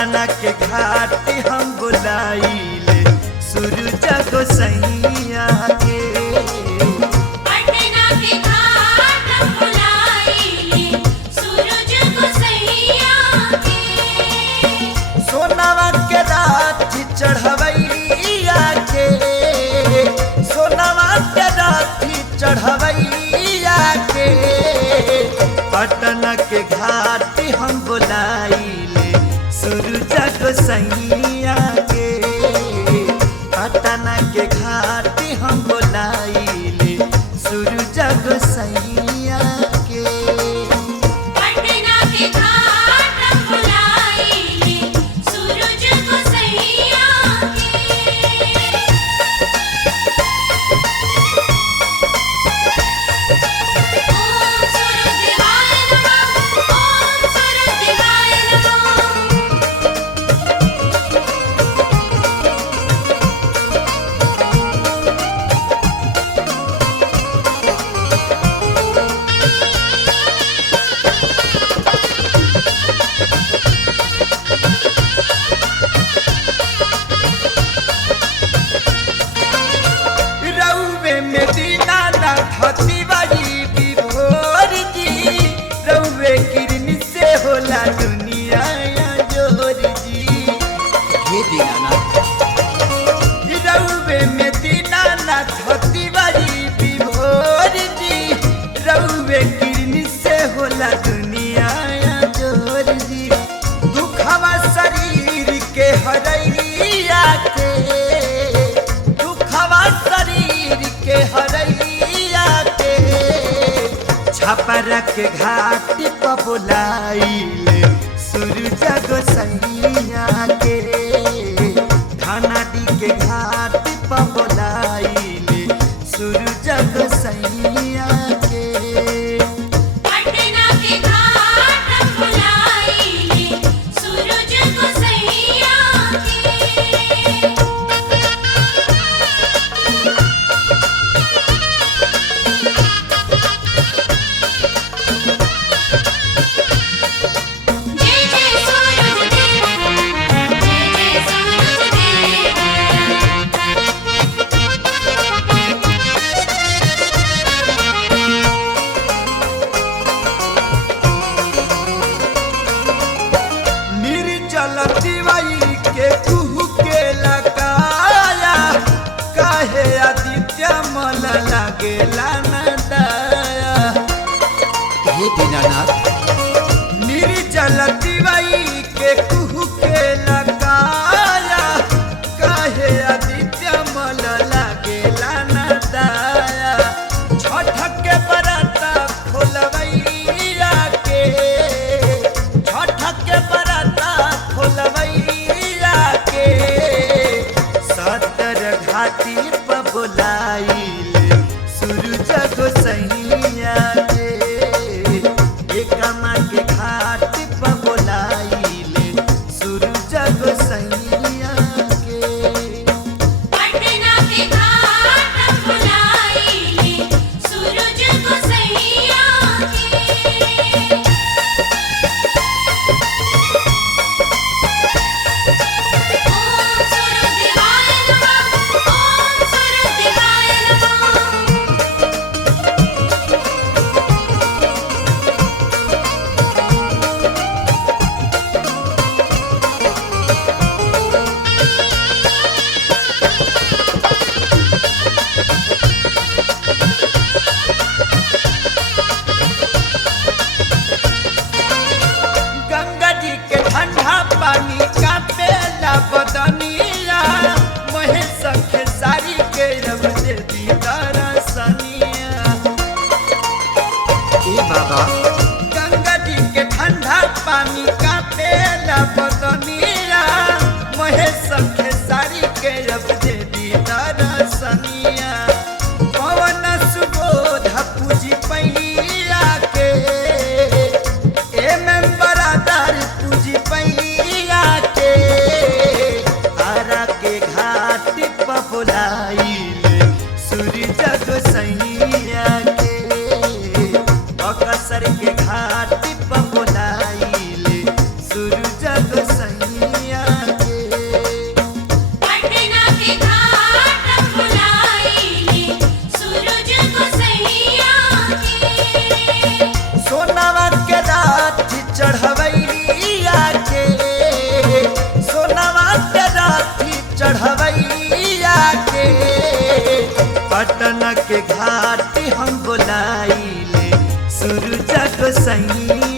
पटना के घाट हम बुलाइले सूरज गोसैया के। पटना के घाट हम बुलाइले सूरज गोसैया के। सोनावा के रात चढ़वैया के, सोनावा के रात चढ़वैया के। पटना के घाट हम बुलाइले सूरज गोसैया के। पटना के घाट हम बुलाइले सूरज गोसैया के। पटना के घाट हम बुलाइले सूरज गोसैया के। ओम सूरज देवाय नमः, ओम सूरज देवाय नमः। रउवे में दीनानाथ तिवारी विभोर जी। रउवे किरण से होला दुनिया जोर जी। हे दीनानाथ, रउवे में दीनानाथ तिवारी विभोर जी। रउवे किरण से होला दुनिया जोर जी। दुखवा शरीर के हरैया के, दुखवा शरीर के हरैया के। छपरा के घाट पर बुलाइले सूरज गोसैया के। धनाडी के घाट पर बुलाइले सूरज गोसैया के। पटना के घाट हम बुलाइले सूरज गोसैया के। जय जय सूरज देव, जय जय सूरज निर्जल दिवाई के कुहू के लगाया। काहे आदित्य मल लागेला न दया। हे दीनानाथ, निर्जल दिवाई के कुहू के लगाया। काहे आदित्य मल लागेला न दया। छठ के बरत खोलवैया के, छठ के बरत खोलवैया के। सतर घाटी पर बुलाइले सूरज गोसैया के। एकमा के घाट पर बुलाइले सूरज गोसैया के। पटना के घाट हम बुलाइले सूरज गोसैया के। ओम सूरज देवाय नमः, ओम सूरज देवाय नमः। गंगा जी के ठंडा पानी का पेला बदनिया। महेश खेसारी के रब देवी दरसनिया। ए बाबा, गंगा जी के ठंडा पानी का पेला बदनिया। महेश खेसारी के रब देवी दरसनिया। पवन सुबोध पूजी पैया के। बरादार पूजी पैया के। आरा के घाट पर बुलाइले सूरज गोसैया के। बक्सर के घाट पर बुलाइले सूरज गोसैया के घाट हम बोलाइले सूरज गोसैया